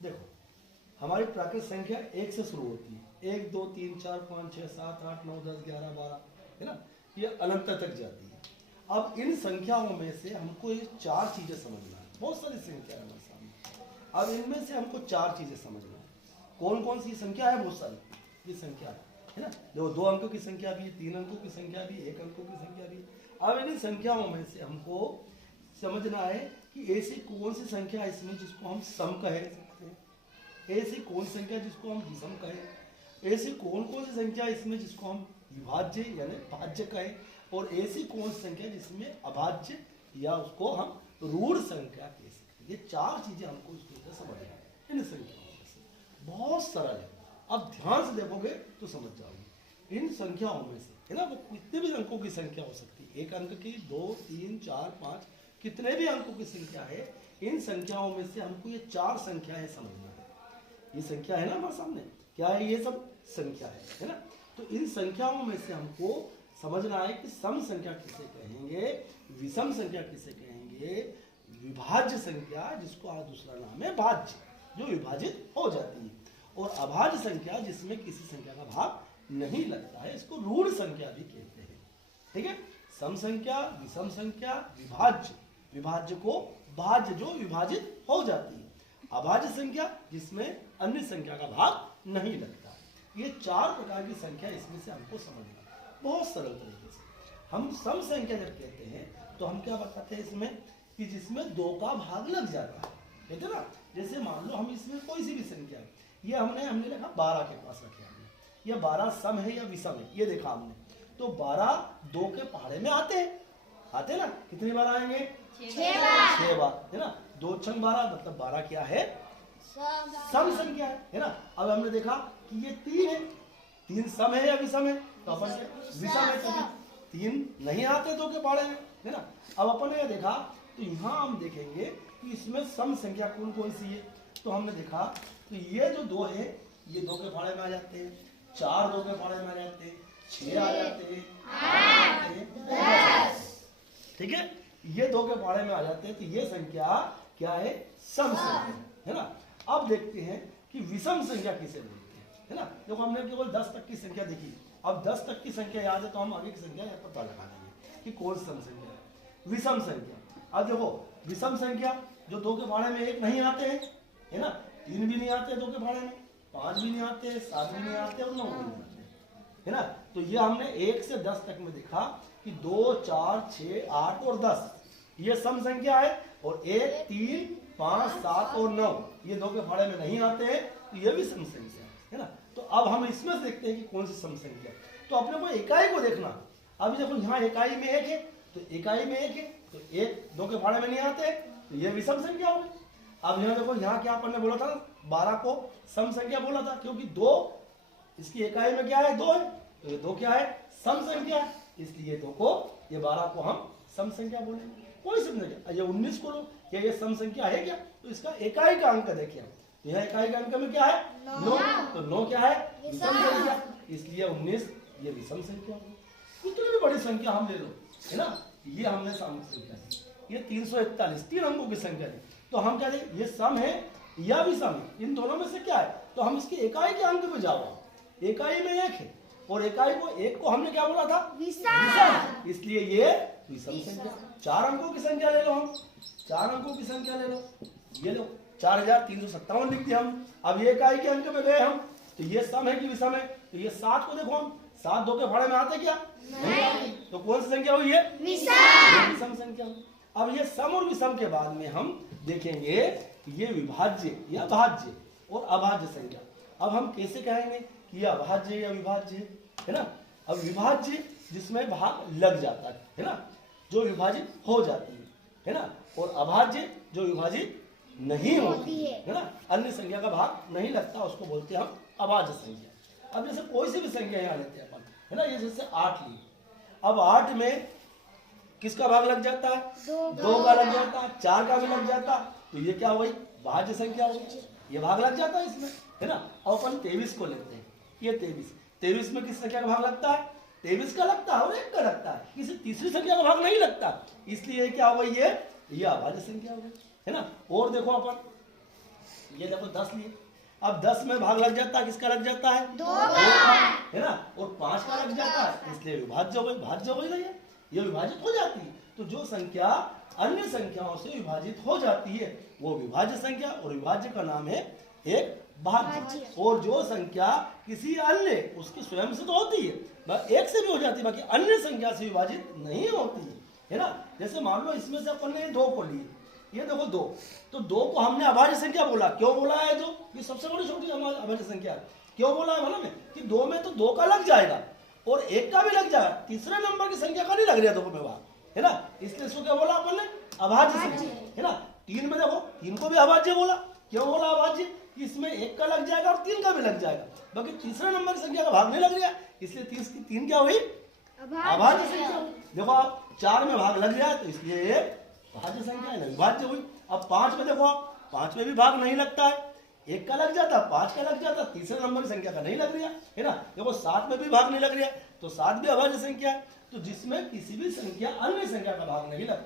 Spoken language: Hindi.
देखो हमारी प्राकृत संख्या 1 से शुरू होती है, 1 2 3 4 5 6 7 8 9 10 11 12, है ना, ये अनंत तक जाती है। अब इन संख्याओं में से हमको ये 4 चीजें समझना है। बहुत सारी संख्या है हमारे सामने, अब इनमें से हमको 4 चीजें समझना है। कौन कौन सी संख्या है? बहुत सारी ये संख्या है ना। देखो 2 अंकों की संख्या भी, 3 अंकों की संख्या भी, 1 अंकों की संख्या भी। अब इन संख्याओं में से हमको समझना है कि ऐसी कौन सी संख्या है इसमें जिसको हम सम कह सकते हैं, ऐसी कौन संख्या जिसको हम विषम कहें, ऐसी कौन कौन सी संख्या इसमें जिसको हम विभाज्य यानी भाज्य कहें, और ऐसी कौन सी संख्या जिसमें अभाज्य या उसको हम ऋण संख्या कह सकते हैं। ये 4 चीजें हमको इसके अंदर समझना है इन संख्याओं में से। बहुत सरल है, अब ध्यान से देखोगे तो समझ जाओगे। इन संख्याओं में से, है ना, वो कितने भी अंकों की संख्या हो सकती है, 1 अंक की, 2 3 4 5, कितने भी अंकों की संख्या है। इन संख्याओं में से हमको ये 4 संख्याएं समझना है। ये संख्या है ना हमारे सामने, क्या है? ये सब संख्या है ना। तो इन संख्याओं में से हमको समझना है कि सम संख्या किसे कहेंगे, विषम संख्या किसे कहेंगे, विभाज्य संख्या जिसको दूसरा नाम है भाज्य, जो विभाजित हो जाती है, और अभाज्य संख्या जिसमें किसी संख्या का भाग नहीं लगता है, इसको ऋण संख्या भी कहते हैं। ठीक है, सम संख्या, विषम संख्या, विभाज्य, विभाज्य को भाज्य जो विभाजित हो जाती है, अभाज्य संख्या जिसमें अन्य संख्या का भाग नहीं लगता। ये 4 प्रकार की संख्या इसमें से हमको समझना है बहुत सरल तरीके से। हम सम संख्या जब कहते हैं तो हम क्या बताते हैं इसमें कि जिसमें 2 का भाग लग जाता है, कहते ना। जैसे मान लो हम इसमें कोई सी भी संख्या है, ये हमने लिखा 12 के पास रखे हमने, ये 12 सम है या विषम है, ये देखा हमने। तो 12 2 के पहाड़े में आते ना, कितनी बार आएंगे? 6 बार, है ना। 2 छंग 12 मतलब 12 क्या है? सम संख्या है ना। अब हमने देखा कि ये 3 है, 3 सम है या विषम है? तो अपन विषम है, तभी 3 नहीं आते 2 के पहाड़े में, है ना। अब अपन ने देखा, तो यहाँ हम देखेंगे कि इसमें सम संख्या कौन कौन सी है। तो हमने देखा तो ये जो 2 है ये 2 के पहाड़े में आ जाते हैं, 4 2 के पहाड़े में आ जाते हैं, 6 आ जाते हैं, 8 10, ठीक है, ये 2 के पहाड़े में आ जाते हैं। तो ये संख्या क्या है? सम संख्या, है ना। अब देखते हैं कि विषम संख्या किसे बोलते हैं, है ना। देखो हमने केवल 10 तक की संख्या देखी, अब 10 तक की संख्या याद है तो हम आगे की संख्या पता लगा देंगे कि कौन सम संख्या है। विषम संख्या, अब देखो विषम संख्या जो 2 के पहाड़े में 1 नहीं आते हैं, है ना, 3 भी नहीं आते 2 के पहाड़े में, 5 भी नहीं आते, 7 भी नहीं आते और 9 भी नहीं आते, है ना। तो ये हमने 1 से 10 तक में देखा कि 2 4 6 8 और 10 ये सम संख्या है, और 1 3 5 7 और 9 ये 2 के पहाड़े में नहीं आते हैं, तो ये भी सम संख्या है ना। तो अब हम इसमें से देखते हैं कि कौन सी सम संख्या है। तो अपने को इकाई को देखना। अब देखो यहाँ इकाई में 1 है, तो इकाई में 1 है, तो 1 2 के पहाड़े में नहीं आते हैं, तो ये भी सम संख्या होगी। अब यहाँ देखो, यहाँ क्या अपन ने बोला था, 12 को सम संख्या बोला था, क्योंकि 2 इसकी इकाई में क्या है? 2 है, तो ये 2 क्या है? सम संख्या है, इसलिए 2 को, ये 12 को हम सम संख्या बोलेंगे। कोई संख्या, ये 19 को लो, क्या ये सम संख्या है क्या? तो इसका इकाई का अंक देखिए, यह इकाई का अंक में क्या है? 9, तो 9 क्या है? विषम संख्या, इसलिए 19 ये विषम संख्या। कितनी भी बड़ी संख्या हम ले लो, है ना, ये हमने सम संख्या दी, ये 341 3 अंकों की संख्या दी, तो हम क्या दें? ये सम है या विषम है, इन दोनों में से क्या है? तो हम इसके इकाई के अंक में जाओ, इकाई में 1 है, और इकाई को 1 को हमने क्या बोला था? विषम, इसलिए ये विषम संख्या। 4 अंकों की संख्या ले लो, हम 4 अंकों की संख्या ले लो, ये लो 4357 लिख दिया हम। अब ये इकाई के अंक में गए हम, तो ये सम है कि विषम है? तो ये 7 को देखो हम, 7 2 के पहाड़े में आते क्या? नहीं आते, तो कौन सी संख्या हुई है? विषम संख्या। अब ये सम और विषम के बाद में हम देखेंगे ये विभाज्य या भाज्य और अभाज्य संख्या। अब हम कैसे कहेंगे कि ये अभाज्य या विभाज्य है ना। अब विभाज्य जिसमें भाग लग जाता है ना, जो विभाजित हो जाती है ना, और अभाज्य जो विभाजित नहीं होती है ना, अन्य संख्या का भाग नहीं लगता, उसको बोलते हैं हम अभाज्य संख्या। अब जैसे कोई सी भी संख्या यहाँ लेते हैं अपन, है ना, ये जैसे 8 ली, अब 8 में किसका भाग लग जाता है? 2 का लग जाता है, 4 का भी लग जाता, तो ये क्या हो गई? भाज्य संख्या हो गई, ये भाग लग जाता है इसमें, है ना। अब अपन 23 को लेते हैं, ये 23 में किस संख्या का भाग लगता है? 23 का लगता है और 1 का लगता है, किसी तीसरी संख्या का भाग नहीं लगता, इसलिए क्या हो गई? ये अभाज्य संख्या हो गई, है ना। और देखो अपन ये देखो 10 लिए, अब 10 में भाग लग जाता है, किसका लग जाता है? 2 का, है ना, और 5 का लग जाता है, इसलिए विभाज्य हो गई, भाज्य हो गई, ये विभाजित हो जाती है। तो जो संख्या अन्य संख्याओं से विभाजित हो जाती है वो विभाज्य संख्या, और विभाज्य का नाम है एक भाज्य। और जो संख्या किसी अन्य, उसकी स्वयं से तो होती है, एक से भी हो जाती है, बाकी अन्य संख्या से विभाजित नहीं होती है ना। जैसे मान लो इसमें से अपन ने 2 को लिए, ये देखो 2, तो 2 को हमने अभाज्य संख्या बोला। क्यों बोला है? जो ये सबसे बड़ी छोटी अभाज्य संख्या है। क्यों बोला है मालूम है? कि 2 में तो 2 का लग जाएगा और 1 का भी लग जाएगा, तीसरे नंबर की संख्या का नहीं लग रहा 2 में वहां, है ना, इसलिए इसको क्या बोला अपन ने? अभाज्य संख्या, है ना। 3 में देखो 3 को भी अभाज्य बोला। क्यों बोला अभाज्य? इसमें 1 का लग जाएगा और 3 का भी लग जाएगा, बाकी तीसरे नंबर की संख्या का भाग नहीं लग रहा, इसलिए 3 क्या हुई? अभाज्य संख्या। देखो आप 4 में भाग लग गया तो इसलिए ये भाज्य संख्या है ना, विभाज्य हुई। अब 5 में देखो आप, 5 में भी भाग नहीं लगता है, 1 का लग जाता, 5 का लग जाता, तीसरे नंबर की संख्या का नहीं लग रहा, है ना। देखो 7 में भी भाग नहीं लग रहा, तो 7 भी अभाज्य संख्या है। तो जिसमें किसी भी संख्या अन्य संख्या का भाग नहीं लगता